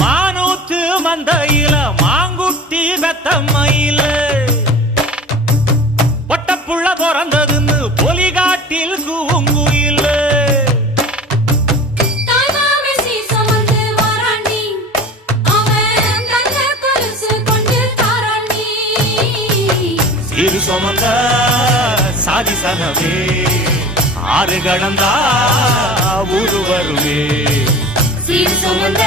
மானூத்து மந்தையில மாங்குட்டி மெத்தம்மையில பொட்டப்புள்ள பிறந்ததுன்னு பொலிகாட்டில் கூங்குயில சீரு சுமந்த சாதிசனவே ஆறு கடந்தா ஊரு வருவே சீர் சுமந்த